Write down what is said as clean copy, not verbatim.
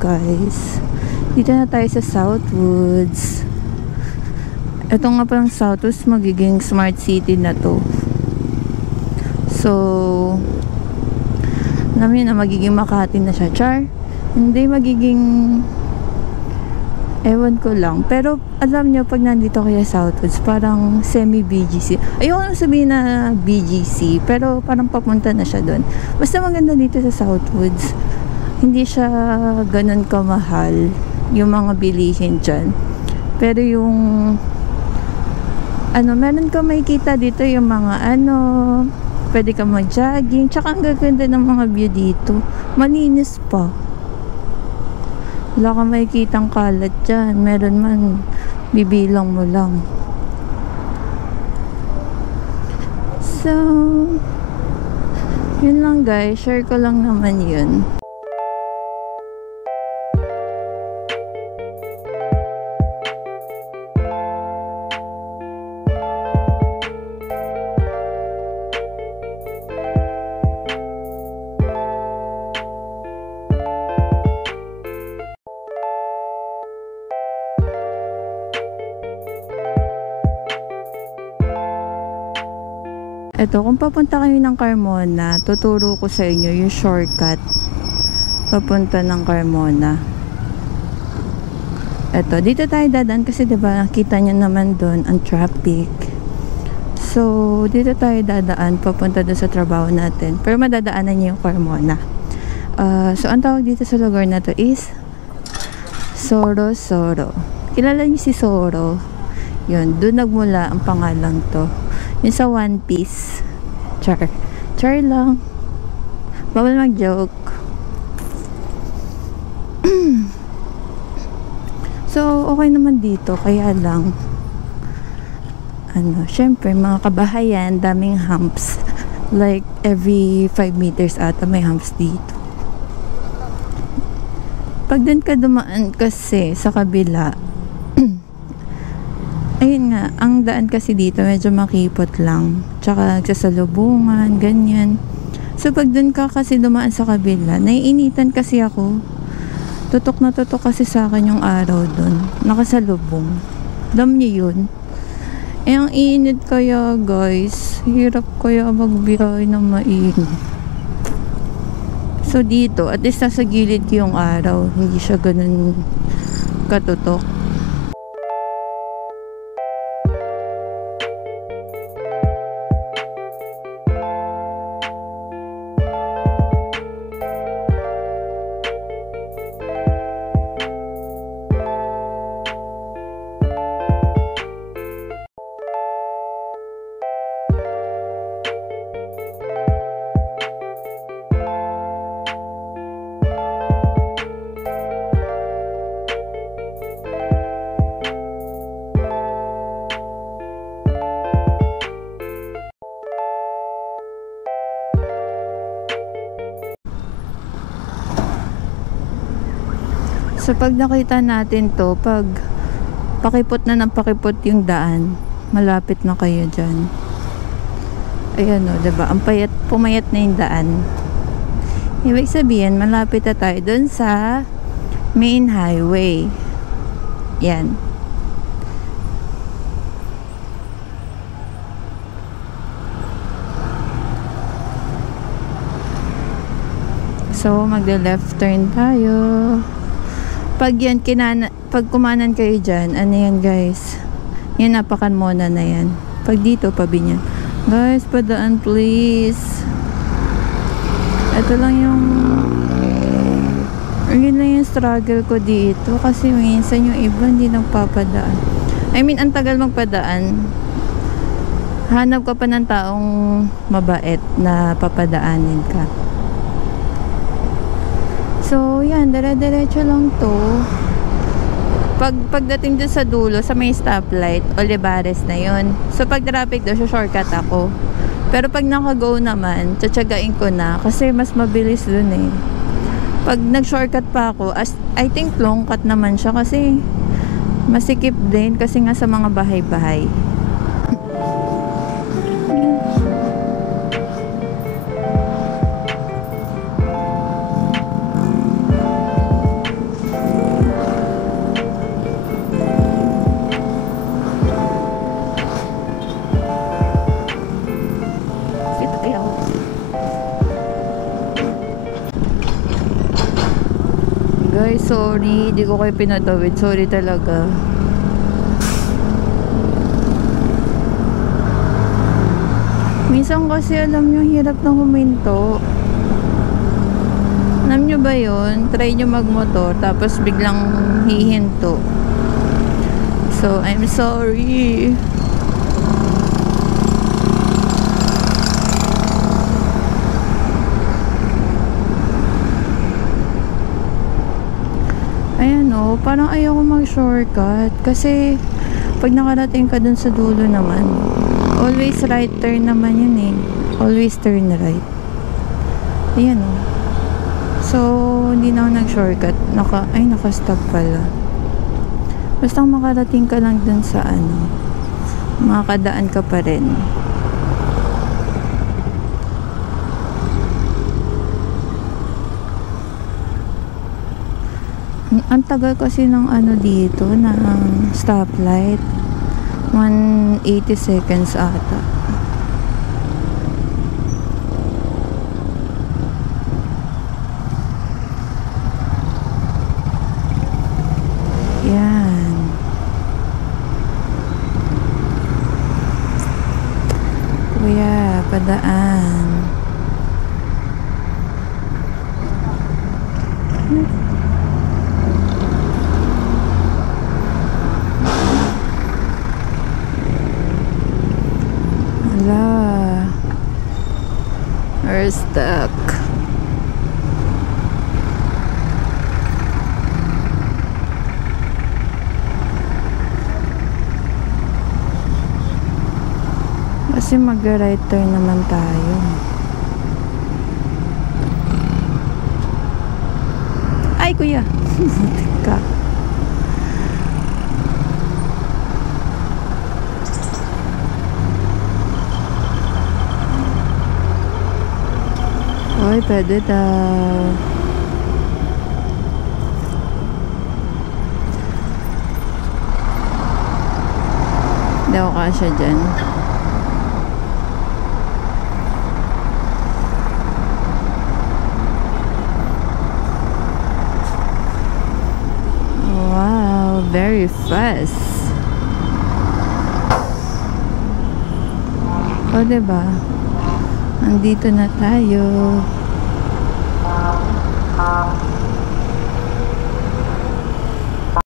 guys. Dito na tayo sa Southwoods. Ito nga palang Southwoods, magiging smart city na to. So, namin na magiging Makati na siya. Char, hindi magiging, ewan ko lang. Pero alam nyo, pag nandito kayo sa Southwoods, parang semi-BGC. Ayoko lang sabihin na BGC, pero parang papunta na siya doon. Basta maganda dito sa Southwoods. Hindi siya ganun kamahal yung mga bilihin dyan. Pero yung meron ka makikita dito yung mga pwede ka mag-jogging, tsaka ang gaganda ng mga view dito. Malinis pa. Wala ka makikitang kalat dyan. Meron man, bibilang mo lang. So, yun lang guys. Share ko lang naman yun. Ito, kung papunta kayo ng Carmona, tuturo ko sa inyo yung shortcut papunta ng Carmona. Ito, dito tayo dadaan kasi diba nakita nyo naman doon ang traffic. So, dito tayo dadaan papunta doon sa trabaho natin. Pero madadaanan nyo yung Carmona. So, ang tawag dito sa lugar na to is Soro. Kilala nyo si Soro? Yun, doon nagmula ang pangalang to. Yung sa One Piece. Char lang. Bawal mag-joke. So, okay naman dito. Kaya lang, syempre, mga kabahayan, daming humps. Like, every 5 meters ata may humps dito. Pag dun ka dumaan kasi sa kabila, ayun nga, ang daan kasi dito medyo makipot lang. Tsaka nagsasalubungan, ganyan. So pag dun ka kasi dumaan sa kabila, naiinitan kasi ako. Tutok na tutok kasi sa akin yung araw dun. Nakasalubong. Alam niyo yun? Eh ang init kaya guys. Hirap kaya magbiyahe na mainit. So dito, at least nasa gilid yung araw. Hindi siya ganun katutok. So pag nakita natin to, pag pakipot na ng pakipot yung daan, malapit na kayo dyan. Ayan o, diba? Ang pumayat na yung daan. Ibig sabihin, malapit na tayo dun sa main highway. Yan. So magde-left turn tayo. Pag yan, pag kumanan kayo dyan, ano yan guys? Yan, napakan muna na yan. Pag dito, pabinyan. Guys, padaan please. Ito lang yung yun lang yung struggle ko dito. Kasi minsan yung iba hindi nagpapadaan. I mean, ang tagal magpadaan. Hanap ka pa ng taong mabait na papadaanin ka. So, yan, dire-diretso lang to. Pagdating dun sa dulo, sa may stoplight, Olivares na yun. So, pag traffic doon, shortcut ako. Pero pag naka-go naman, tsatsagain ko na. Kasi mas mabilis dun eh. Pag nag-shortcut pa ako, I think long cut naman siya. Kasi masikip din. Kasi nga sa mga bahay-bahay. Guys, sorry. Di ko kayo pinatawid. Sorry talaga. Minsan kasi alam nyo, hirap na huminto. Alam nyo ba yun? Try nyo magmotor, tapos biglang hihinto. So, I'm sorry. Ayan o, parang ayoko mag-shortcut. Kasi, pag nakarating ka dun sa dulo naman, always right turn naman yun eh. Always turn right. Ayan o. So, hindi na ako nag-shortcut. Naka-stop pala. Basta makarating ka lang dun sa ano, makakadaan ka pa rin. Ang tagal kasi ng ano dito, ng stoplight. 180 seconds ata. Yan. Kuya, padaan. Hala. We're stuck. Kasi mag-right turn naman tayo. Ay, kuya. Teka. Oy, pwede daw. Hindi ako kasya dyan. Wow, very fast. O, diba? Nandito na tayo.